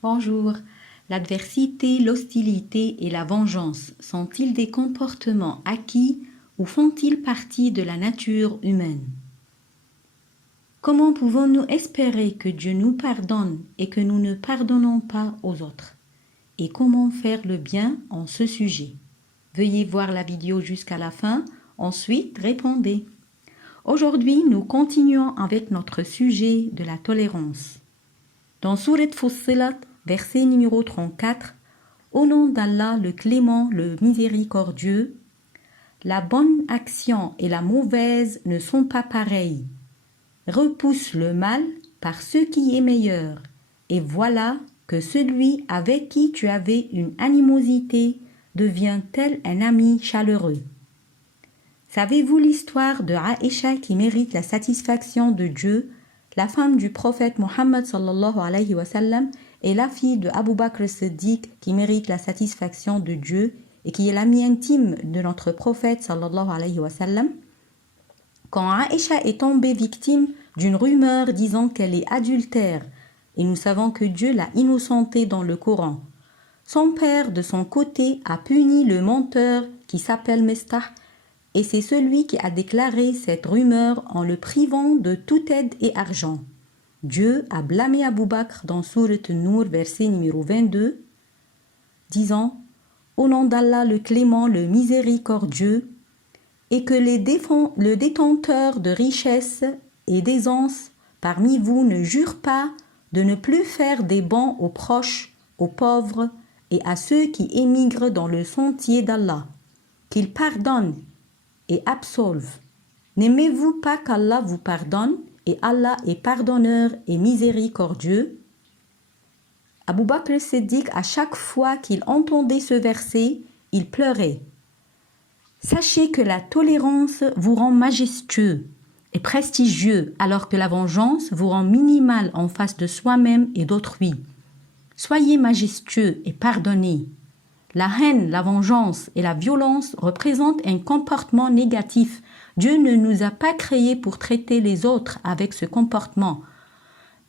Bonjour. L'adversité, l'hostilité et la vengeance sont-ils des comportements acquis ou font-ils partie de la nature humaine? Comment pouvons-nous espérer que Dieu nous pardonne et que nous ne pardonnons pas aux autres? Et comment faire le bien en ce sujet? Veuillez voir la vidéo jusqu'à la fin, ensuite répondez. Aujourd'hui, nous continuons avec notre sujet de la tolérance. Dans Sourate Fussilat, verset numéro 34, au nom d'Allah le clément, le miséricordieux, la bonne action et la mauvaise ne sont pas pareilles. Repousse le mal par ce qui est meilleur, et voilà que celui avec qui tu avais une animosité devient tel un ami chaleureux. Savez-vous l'histoire de Aïcha qui mérite la satisfaction de Dieu, la femme du prophète Mohammed sallallahu alayhi wa sallam et la fille de Abu Bakr Siddiq qui mérite la satisfaction de Dieu et qui est l'amie intime de notre prophète sallallahu alayhi wa sallam? Quand Aïcha est tombée victime d'une rumeur disant qu'elle est adultère, et nous savons que Dieu l'a innocentée dans le Coran, son père de son côté a puni le menteur qui s'appelle Mistah, et c'est celui qui a déclaré cette rumeur en le privant de toute aide et argent. Dieu a blâmé Abu Bakr dans Sourate Nour, verset numéro 22, disant « Au nom d'Allah le clément, le miséricordieux, et que le détenteur de richesses et d'aisance parmi vous ne jure pas de ne plus faire des bons aux proches, aux pauvres et à ceux qui émigrent dans le sentier d'Allah, qu'il pardonne et absolve. N'aimez-vous pas qu'Allah vous pardonne et Allah est pardonneur et miséricordieux? » Abu Bakr Siddiq, à chaque fois qu'il entendait ce verset, il pleurait. Sachez que la tolérance vous rend majestueux et prestigieux, alors que la vengeance vous rend minimal en face de soi-même et d'autrui. Soyez majestueux et pardonnez. La haine, la vengeance et la violence représentent un comportement négatif. Dieu ne nous a pas créés pour traiter les autres avec ce comportement,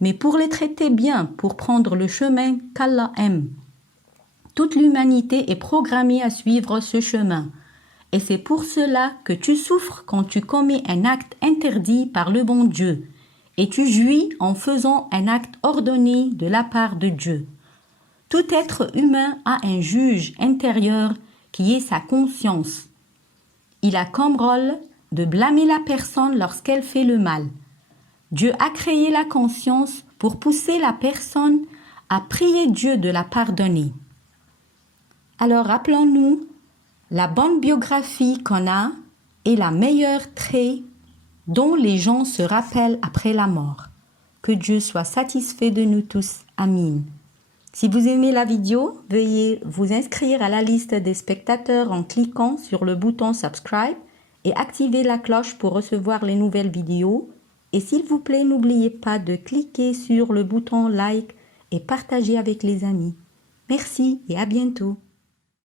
mais pour les traiter bien, pour prendre le chemin qu'Allah aime. Toute l'humanité est programmée à suivre ce chemin. Et c'est pour cela que tu souffres quand tu commets un acte interdit par le bon Dieu, et tu jouis en faisant un acte ordonné de la part de Dieu. Tout être humain a un juge intérieur qui est sa conscience. Il a comme rôle de blâmer la personne lorsqu'elle fait le mal. Dieu a créé la conscience pour pousser la personne à prier Dieu de la pardonner. Alors rappelons-nous, la bonne biographie qu'on a est la meilleure trait dont les gens se rappellent après la mort. Que Dieu soit satisfait de nous tous. Amin. Si vous aimez la vidéo, veuillez vous inscrire à la liste des spectateurs en cliquant sur le bouton subscribe et activer la cloche pour recevoir les nouvelles vidéos. Et s'il vous plaît, n'oubliez pas de cliquer sur le bouton like et partager avec les amis. Merci et à bientôt.